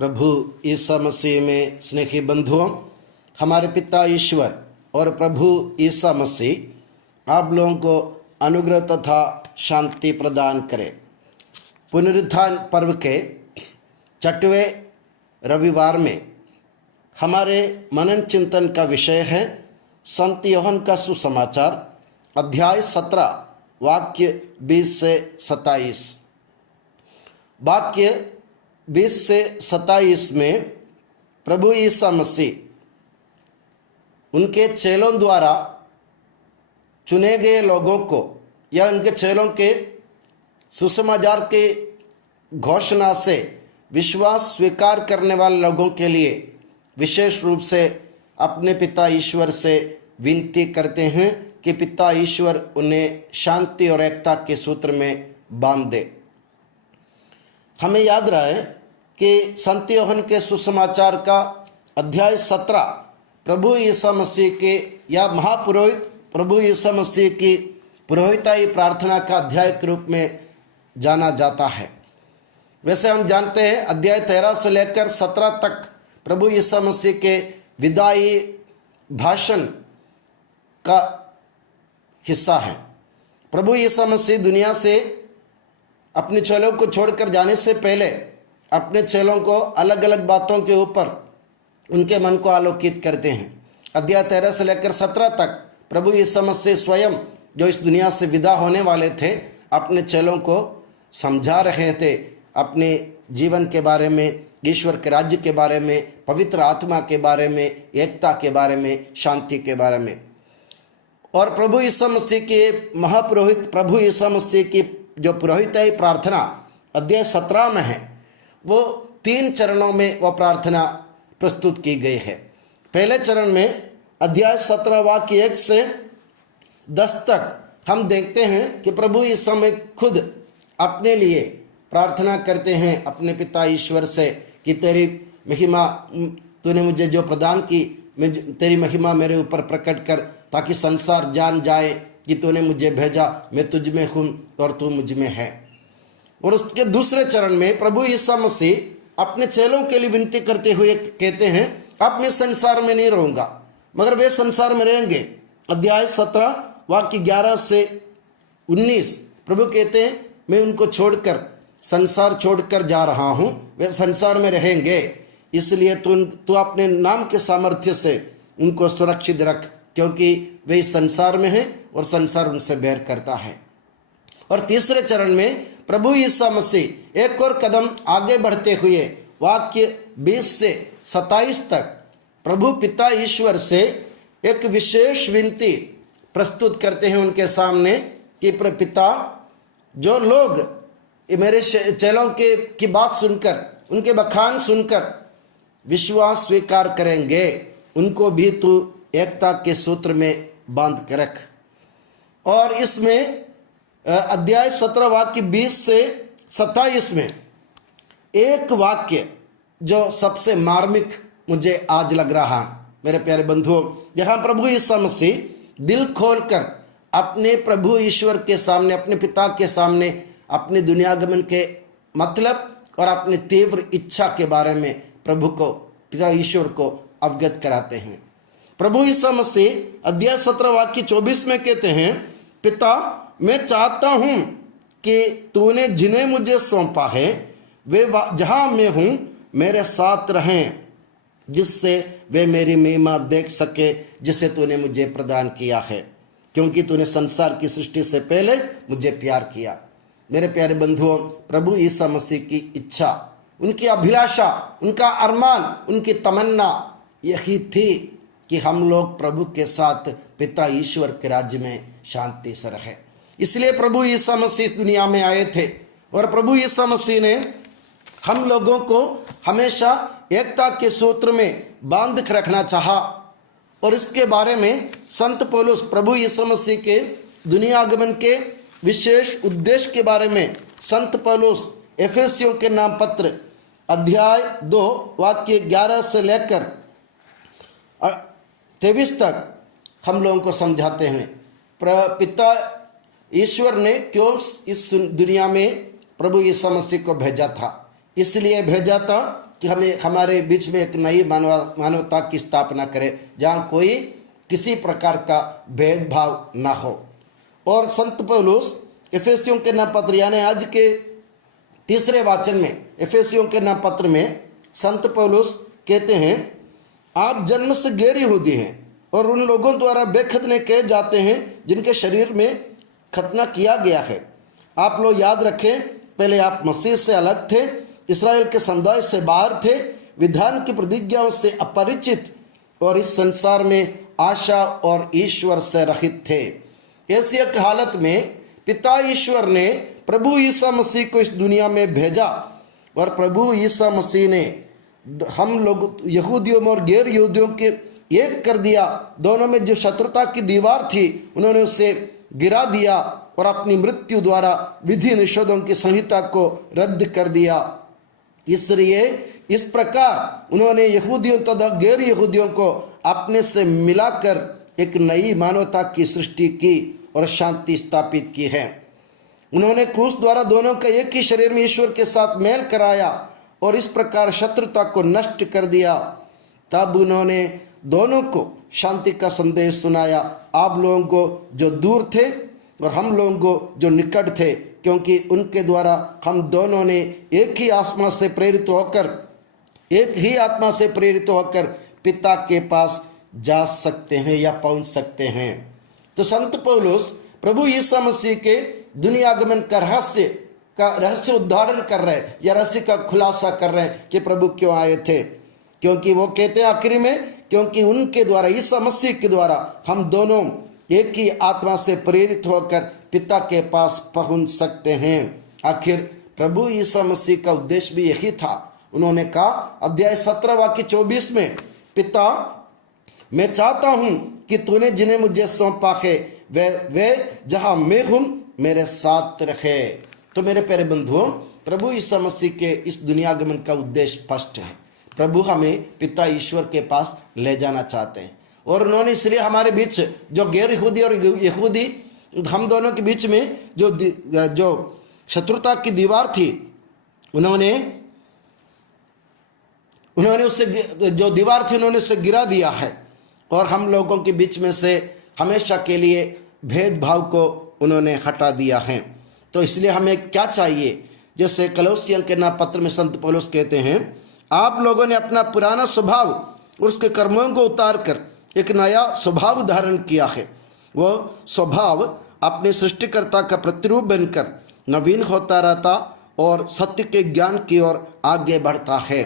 प्रभु ईसा मसीह में स्नेही बंधुओं, हमारे पिता ईश्वर और प्रभु ईसा मसीह आप लोगों को अनुग्रह तथा शांति प्रदान करें। पुनरुत्थान पर्व के 6वें रविवार में हमारे मनन चिंतन का विषय है संत यूहन्ना का सुसमाचार, अध्याय 17 वाक्य 20 से 27। वाक्य 20 से 27 में प्रभु ईसा मसीह उनके चेलों द्वारा चुने गए लोगों को या उनके चेलों के सुसमाचार के घोषणा से विश्वास स्वीकार करने वाले लोगों के लिए विशेष रूप से अपने पिता ईश्वर से विनती करते हैं कि पिता ईश्वर उन्हें शांति और एकता के सूत्र में बांध दे। हमें याद रहे कि संत यूहन्ना के सुसमाचार का अध्याय 17 प्रभु ईसा मसीह के या महापुरोहित प्रभु ईसा मसीह की पुरोहिताई प्रार्थना का अध्याय के रूप में जाना जाता है। वैसे हम जानते हैं अध्याय 13 से लेकर 17 तक प्रभु ईसा मसीह के विदाई भाषण का हिस्सा है। प्रभु ईसा मसीह दुनिया से अपने चेलों को छोड़कर जाने से पहले अपने चेलों को अलग अलग बातों के ऊपर उनके मन को आलोकित करते हैं। अध्याय 13 से लेकर 17 तक प्रभु ईसा मसीह स्वयं जो इस दुनिया से विदा होने वाले थे अपने चेलों को समझा रहे थे अपने जीवन के बारे में, ईश्वर के राज्य के बारे में, पवित्र आत्मा के बारे में, एकता के बारे में, शांति के बारे में। और प्रभु ईसा मसीह के महापुरोहित प्रभु ईसा मसीह की जो पुरोहिताई प्रार्थना अध्याय 17 में है वो 3 चरणों में वह प्रार्थना प्रस्तुत की गई है। पहले चरण में अध्याय 17 वाक्य 1 से 10 तक हम देखते हैं कि प्रभु ईसा में खुद अपने लिए प्रार्थना करते हैं अपने पिता ईश्वर से कि तेरी महिमा तूने मुझे जो प्रदान की, तेरी महिमा मेरे ऊपर प्रकट कर ताकि संसार जान जाए कि तूने मुझे भेजा, मैं तुझ में हूँ और तू मुझ में है। और उसके दूसरे चरण में प्रभु ईसा मसीह अपने चेलों के लिए विनती करते हुए कहते हैं अब मैं संसार में नहीं रहूँगा मगर वे संसार में रहेंगे। अध्याय 17 वाक्य 11 से 19 प्रभु कहते हैं मैं उनको छोड़कर संसार छोड़कर जा रहा हूँ, वे संसार में रहेंगे, इसलिए तू अपने नाम के सामर्थ्य से उनको सुरक्षित रख क्योंकि वे इस संसार में हैं और संसार उनसे बैर करता है। और तीसरे चरण में प्रभु ईसा मसीह एक और कदम आगे बढ़ते हुए वाक्य 20 से 27 तक प्रभु पिता ईश्वर से एक विशेष विनती प्रस्तुत करते हैं उनके सामने कि पिता जो लोग मेरे चेलों की बात सुनकर उनके बखान सुनकर विश्वास स्वीकार करेंगे उनको भी तू एकता के सूत्र में बांध कर रख। और इसमें अध्याय 17 वाक्य 20 से 27 में एक वाक्य जो सबसे मार्मिक मुझे आज लग रहा मेरे प्यारे बंधुओं, जहाँ प्रभु ईसा मसीह दिल खोलकर अपने प्रभु ईश्वर के सामने, अपने पिता के सामने अपने दुनियागमन के मतलब और अपनी तीव्र इच्छा के बारे में प्रभु को, पिता ईश्वर को अवगत कराते हैं। प्रभु ईसा मसीह अध्याय 17 वाक्य 24 में कहते हैं पिता मैं चाहता हूं कि तूने जिन्हें मुझे सौंपा है वे जहां मैं हूं मेरे साथ रहें जिससे वे मेरी महिमा देख सके जिसे तूने मुझे प्रदान किया है, क्योंकि तूने संसार की सृष्टि से पहले मुझे प्यार किया। मेरे प्यारे बंधुओं, प्रभु ईसा मसीह की इच्छा, उनकी अभिलाषा, उनका अरमान, उनकी तमन्ना यही थी कि हम लोग प्रभु के साथ पिता ईश्वर के राज्य में शांति से रहे। इसलिए प्रभु ईसा मसीह दुनिया में आए थे और प्रभु ईसा मसीह ने हम लोगों को हमेशा एकता के सूत्र में बांध कर रखना चाहा। और इसके बारे में संत पौलुस प्रभु ईसा मसीह के दुनिया आगमन के विशेष उद्देश्य के बारे में संत पौलुस एफेसियों के नाम पत्र अध्याय 2 वाक्य 11 से लेकर 23 तक हम लोगों को समझाते हैं पिता ईश्वर ने क्यों इस दुनिया में प्रभु ईसा मसीह को भेजा था। इसलिए भेजा था कि हमें हमारे बीच में एक नई मानवता की स्थापना करे जहाँ कोई किसी प्रकार का भेदभाव ना हो। और संत पौलुस एफेसियों के नाम पत्र यानी आज के तीसरे वाचन में एफेसियों के नाम पत्र में संत पौलुस कहते हैं, आप जन्म से गैर यहूदी हैं और उन लोगों द्वारा बेखतने कहे जाते हैं जिनके शरीर में खतना किया गया है। आप लोग याद रखें, पहले आप मसीह से अलग थे, इस्राएल के समुदाय से बाहर थे, विधान की प्रतिज्ञाओं से अपरिचित और इस संसार में आशा और ईश्वर से रहित थे। ऐसी एक हालत में पिता ईश्वर ने प्रभु ईसा मसीह को इस दुनिया में भेजा और प्रभु ईसा मसीह ने हम लोग यहूदियों और गैर यहूदियों के एक कर दिया। दोनों में जो शत्रुता की दीवार थी उन्होंने उसे गिरा दिया और अपनी मृत्यु द्वारा विधि निषेधों की संहिता को रद्द कर दिया। इसलिए इस प्रकार उन्होंने यहूदियों तथा गैर यहूदियों को अपने से मिलाकर एक नई मानवता की सृष्टि की और शांति स्थापित की है। उन्होंने क्रूस द्वारा दोनों का एक ही शरीर में ईश्वर के साथ मेल कराया और इस प्रकार शत्रुता को नष्ट कर दिया। तब उन्होंने दोनों को शांति का संदेश सुनाया, आप लोगों को जो दूर थे और हम लोगों को जो निकट थे, क्योंकि उनके द्वारा हम दोनों ने एक ही आत्मा से प्रेरित होकर पिता के पास जा सकते हैं या पहुंच सकते हैं। तो संत पौलुस प्रभु यीशु मसीह के दुनिया आगमन का रहस्य उद्धारण कर रहे हैं या रहस्य का खुलासा कर रहे हैं कि प्रभु क्यों आए थे। क्योंकि वो कहते हैं आखिरी में, क्योंकि उनके द्वारा यीशु मसीह के द्वारा हम दोनों एक ही आत्मा से प्रेरित होकर पिता के पास पहुंच सकते हैं। आखिर प्रभु यीशु मसीह का उद्देश्य भी यही था। उन्होंने कहा अध्याय 17 वाक्य 24 में, पिता मैं चाहता हूं कि तूने जिन्हें मुझे सौंपा है वे जहां मैं हूं मेरे साथ रहे। तो मेरे प्यारे बंधुओं, प्रभु यीशु मसीह के इस दुनिया आगमन का उद्देश्य स्पष्ट है। प्रभु हमें पिता ईश्वर के पास ले जाना चाहते हैं और उन्होंने इसलिए हमारे बीच जो गैर यहूदी और यहूदी हम दोनों के बीच में जो शत्रुता की दीवार थी उन्होंने उससे जो दीवार थी उन्होंने उसे गिरा दिया है और हम लोगों के बीच में से हमेशा के लिए भेदभाव को उन्होंने हटा दिया है। तो इसलिए हमें क्या चाहिए, जैसे कलोसियों के नाम पत्र में संत पौलुस कहते हैं, आप लोगों ने अपना पुराना स्वभाव और उसके कर्मों को उतार कर एक नया स्वभाव धारण किया है। वो स्वभाव अपने सृष्टिकर्ता का प्रतिरूप बनकर नवीन होता रहता और सत्य के ज्ञान की ओर आगे बढ़ता है,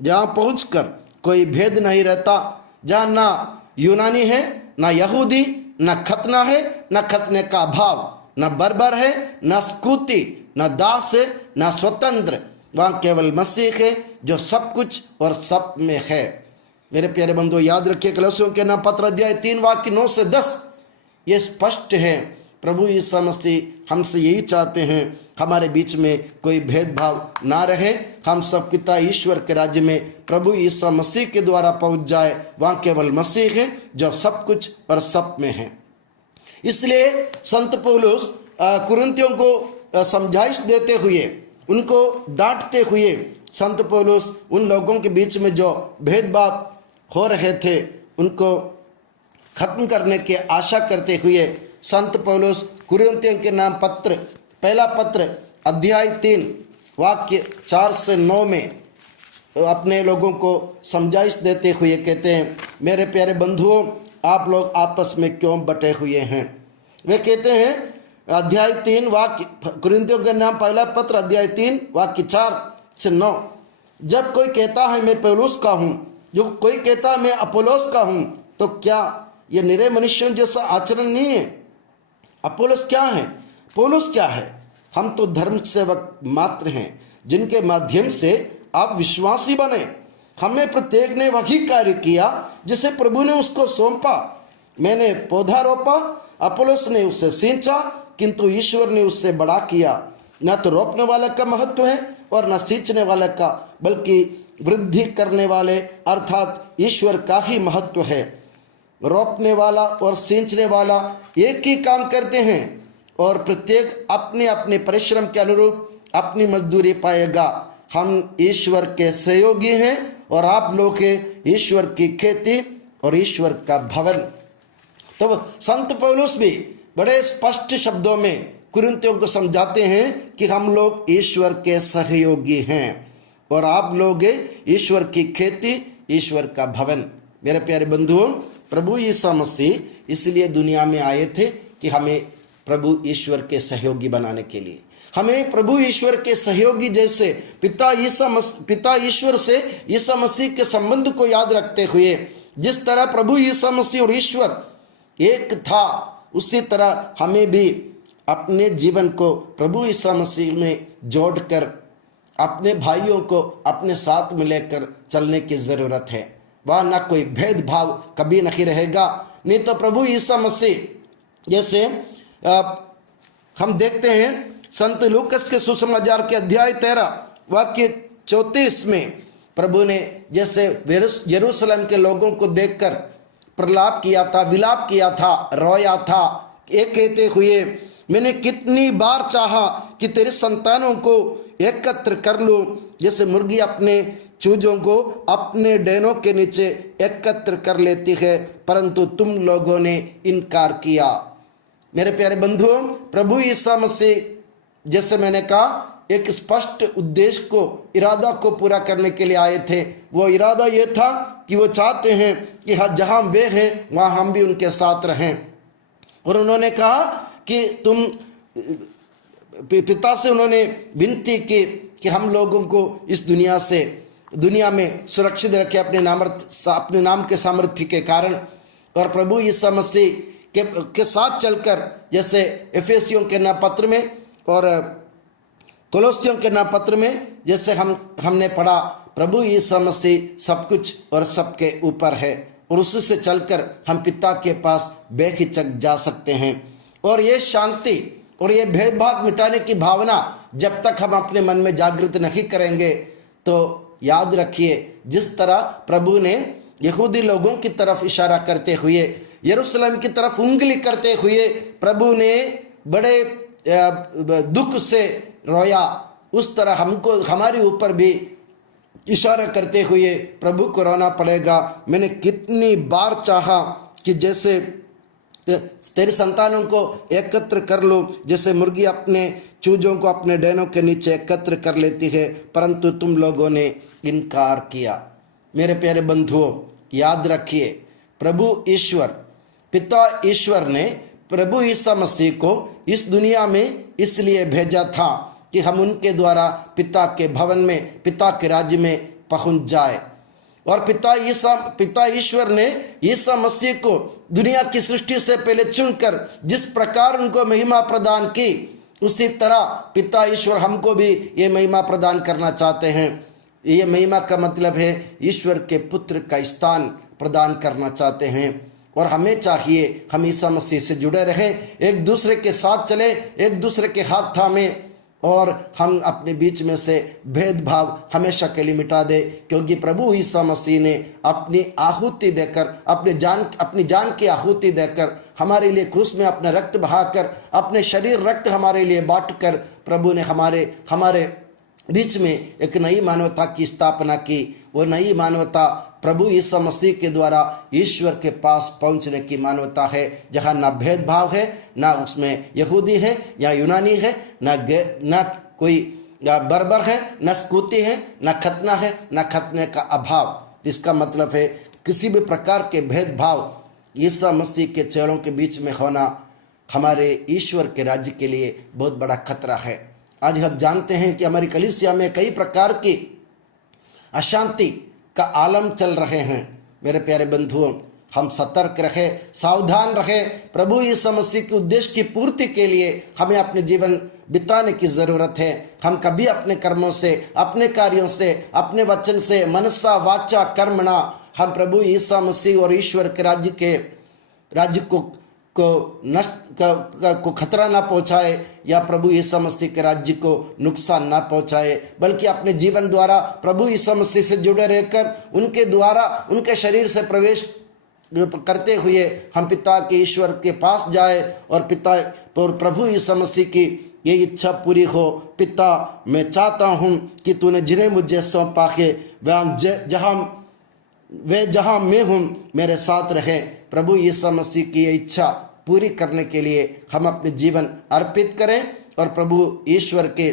जहाँ पहुंचकर कोई भेद नहीं रहता, जहाँ ना यूनानी है ना यहूदी, ना खतना है ना खतने का अभाव, ना बर्बर है ना स्कूती, ना दास है ना स्वतंत्र, वहाँ केवल मसीह है जो सब कुछ और सब में है। मेरे प्यारे बंधुओं, याद रखिए कलोसियों के नाम पत्र अध्याय 3 वाक्य 9 से 10 ये स्पष्ट है। प्रभु यीशु मसीह हमसे यही चाहते हैं, हमारे बीच में कोई भेदभाव ना रहे, हम सब पिता ईश्वर के राज्य में प्रभु यीशु मसीह के द्वारा पहुंच जाए। वहाँ केवल मसीह है जो सब कुछ और सब में है। इसलिए संत पौलुस कुरिन्थियों को समझाइश देते हुए, उनको डांटते हुए, संत पौलुस उन लोगों के बीच में जो भेदभाव हो रहे थे उनको खत्म करने की आशा करते हुए संत पौलुस कुरिन्थियों के नाम पत्र पहला पत्र अध्याय 3 वाक्य 4 से 9 में अपने लोगों को समझाइश देते हुए कहते हैं, मेरे प्यारे बंधुओं, आप लोग आपस में क्यों बटे हुए हैं। वे कहते हैं अध्याय 3 वाक्य कुरिन्थियों के नाम पहला पत्र अध्याय 3 वाक्य 4 से 9, जब कोई कहता है मैं पौलुस का हूँ, जो कोई कहता है मैं अपोलोस का हूँ, तो क्या ये निरे मनुष्यों जैसा आचरण नहीं है। अपोलोस क्या है, पौलुस क्या है? हम तो धर्म सेवक मात्र हैं जिनके माध्यम से आप विश्वासी बने। हमें प्रत्येक ने वही कार्य किया जिसे प्रभु ने उसको सौंपा। मैंने पौधा रोपा, अपोलोस ने उसे सींचा, किंतु ईश्वर ने उससे बड़ा किया। न तो रोपने वाले का महत्व है और न सींचने वाले का, बल्कि वृद्धि करने वाले अर्थात ईश्वर का ही महत्व है। रोपने वाला और सींचने वाला एक ही काम करते हैं और प्रत्येक अपने अपने परिश्रम के अनुरूप अपनी मजदूरी पाएगा। हम ईश्वर के सहयोगी हैं और आप लोग हैं ईश्वर की खेती और ईश्वर का भवन। तो संत पौलुस भी बड़े स्पष्ट शब्दों में कुरिन्थियों को समझाते हैं कि हम लोग ईश्वर के सहयोगी हैं और आप लोग ईश्वर की खेती, ईश्वर का भवन। मेरे प्यारे बंधुओं, प्रभु यीशु मसीह इसलिए दुनिया में आए थे कि हमें प्रभु ईश्वर के सहयोगी बनाने के लिए, हमें प्रभु ईश्वर के सहयोगी जैसे पिता ईश्वर से यीशु मसीह के संबंध को याद रखते हुए, जिस तरह प्रभु यीशु मसीह और ईश्वर एक था, उसी तरह हमें भी अपने जीवन को प्रभु यीशु मसीह में जोड़कर अपने भाइयों को अपने साथ में लेकर चलने की ज़रूरत है। वहाँ ना कोई भेदभाव कभी नहीं रहेगा। नहीं तो प्रभु यीशु मसीह जैसे हम देखते हैं संत लूकस के सुसमाचार के अध्याय 13 वाक्य 34 में प्रभु ने जैसे यरूशलेम के लोगों को देखकर प्रलाप किया था, विलाप किया था, रोया था, एक कहते हुए मैंने कितनी बार चाहा कि तेरे संतानों को एकत्र कर लूं, जैसे मुर्गी अपने चूजों को अपने डैनों के नीचे एकत्र कर लेती है, परंतु तुम लोगों ने इनकार किया। मेरे प्यारे बंधुओं, प्रभु यीशु मसीह जैसे मैंने कहा एक स्पष्ट उद्देश्य को, इरादा को पूरा करने के लिए आए थे। वो इरादा ये था कि वो चाहते हैं कि जहाँ वे हैं वहाँ हम भी उनके साथ रहें। और उन्होंने कहा कि तुम पिता से उन्होंने विनती की कि हम लोगों को इस दुनिया में सुरक्षित रखे अपने नाम के सामर्थ्य के कारण। और प्रभु यीशु मसीह के साथ चलकर, जैसे एफेसियों के नाम पत्र में और कोलोसियों के नाम पत्र में जैसे हमने पढ़ा, प्रभु यीशु मसीह सब कुछ और सबके ऊपर है और उसी से चलकर हम पिता के पास बेहिचक जा सकते हैं। और ये शांति और ये भेदभाव मिटाने की भावना जब तक हम अपने मन में जागृत नहीं करेंगे, तो याद रखिए जिस तरह प्रभु ने यहूदी लोगों की तरफ इशारा करते हुए, यरूशलेम की तरफ उंगली करते हुए प्रभु ने बड़े दुख से रोया, उस तरह हमको हमारे ऊपर भी इशारा करते हुए प्रभु को रोना पड़ेगा। मैंने कितनी बार चाहा कि जैसे तेरे संतानों को एकत्र कर लो, जैसे मुर्गी अपने चूजों को अपने डैनों के नीचे एकत्र कर लेती है, परंतु तुम लोगों ने इनकार किया। मेरे प्यारे बंधुओं, याद रखिए प्रभु ईश्वर, पिता ईश्वर ने प्रभु यीशु मसीह को इस दुनिया में इसलिए भेजा था कि हम उनके द्वारा पिता के भवन में, पिता के राज्य में पहुंच जाए। और पिता ईश्वर ने यीशु मसीह को दुनिया की सृष्टि से पहले चुनकर जिस प्रकार उनको महिमा प्रदान की, उसी तरह पिता ईश्वर हमको भी ये महिमा प्रदान करना चाहते हैं। ये महिमा का मतलब है ईश्वर के पुत्र का स्थान प्रदान करना चाहते हैं। और हमें चाहिए हम यीशु मसीह से जुड़े रहें, एक दूसरे के साथ चले, एक दूसरे के हाथ थामें और हम अपने बीच में से भेदभाव हमेशा के लिए मिटा दे, क्योंकि प्रभु यीशु मसीह ने अपनी आहुति देकर, अपनी जान की आहुति देकर हमारे लिए क्रूस में अपना रक्त बहाकर, अपने शरीर रक्त हमारे लिए बांटकर प्रभु ने हमारे बीच में एक नई मानवता की स्थापना की। वो नई मानवता प्रभु यीशु मसीह के द्वारा ईश्वर के पास पहुंचने की मानवता है, जहाँ ना भेदभाव है, ना उसमें यहूदी है या यूनानी है, ना कोई बर्बर है, ना स्कूती है, ना खतना है, ना खतने का अभाव। इसका मतलब है किसी भी प्रकार के भेदभाव यीशु मसीह के चेलों के बीच में होना हमारे ईश्वर के राज्य के लिए बहुत बड़ा खतरा है। आज हम जानते हैं कि हमारी कलीसिया में कई प्रकार की अशांति का आलम चल रहे हैं। मेरे प्यारे बंधुओं, हम सतर्क रहे, सावधान रहे। प्रभु यीशु मसीह के उद्देश्य की पूर्ति के लिए हमें अपने जीवन बिताने की ज़रूरत है। हम कभी अपने कर्मों से, अपने कार्यों से, अपने वचन से, मनसा वाचा कर्मणा हम प्रभु यीशु मसीह और ईश्वर के राज्य को नष्ट को खतरा ना पहुंचाए या प्रभु यीशु मसीह के राज्य को नुकसान ना पहुंचाए, बल्कि अपने जीवन द्वारा प्रभु यीशु मसीह से जुड़े रहकर उनके द्वारा उनके शरीर से प्रवेश करते हुए हम पिता के ईश्वर के पास जाए और प्रभु यीशु मसीह की ये इच्छा पूरी हो। पिता, मैं चाहता हूँ कि तूने जिन्हें मुझे सौंपा है वे जहाँ मैं हूँ मेरे साथ रहे। प्रभु यीशु मसीह की ये इच्छा पूरी करने के लिए हम अपने जीवन अर्पित करें और प्रभु ईश्वर के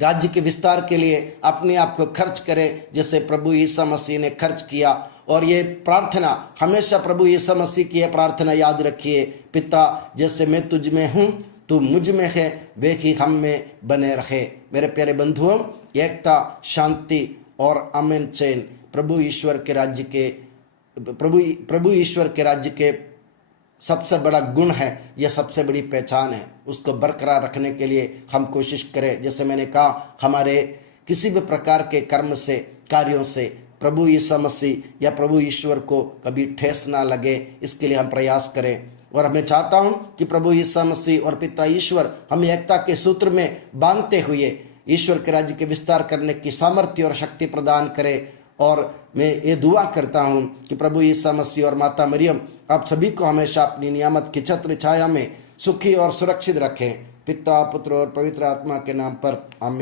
राज्य के विस्तार के लिए अपने आप को खर्च करें, जैसे प्रभु यीशु मसीह ने खर्च किया। और ये प्रार्थना हमेशा प्रभु यीशु मसीह की यह प्रार्थना याद रखिए, पिता, जैसे मैं तुझ में हूँ तू मुझ में है, वे ही हम में बने रहे। मेरे प्यारे बंधुओं, एकता, शांति और अमन चैन प्रभु ईश्वर के राज्य के सबसे बड़ा गुण है, यह सबसे बड़ी पहचान है। उसको बरकरार रखने के लिए हम कोशिश करें। जैसे मैंने कहा, हमारे किसी भी प्रकार के कर्म से, कार्यों से प्रभु यीशु मसीह या प्रभु ईश्वर को कभी ठेस ना लगे, इसके लिए हम प्रयास करें। और मैं चाहता हूं कि प्रभु यीशु मसीह और पिता ईश्वर हमें एकता के सूत्र में बांधते हुए ईश्वर के राज्य के विस्तार करने की सामर्थ्य और शक्ति प्रदान करे। और मैं ये दुआ करता हूँ कि प्रभु यीशु मसीह और माता मरियम आप सभी को हमेशा अपनी नियामत की छत्र छाया में सुखी और सुरक्षित रखें। पिता, पुत्र और पवित्र आत्मा के नाम पर आमीन।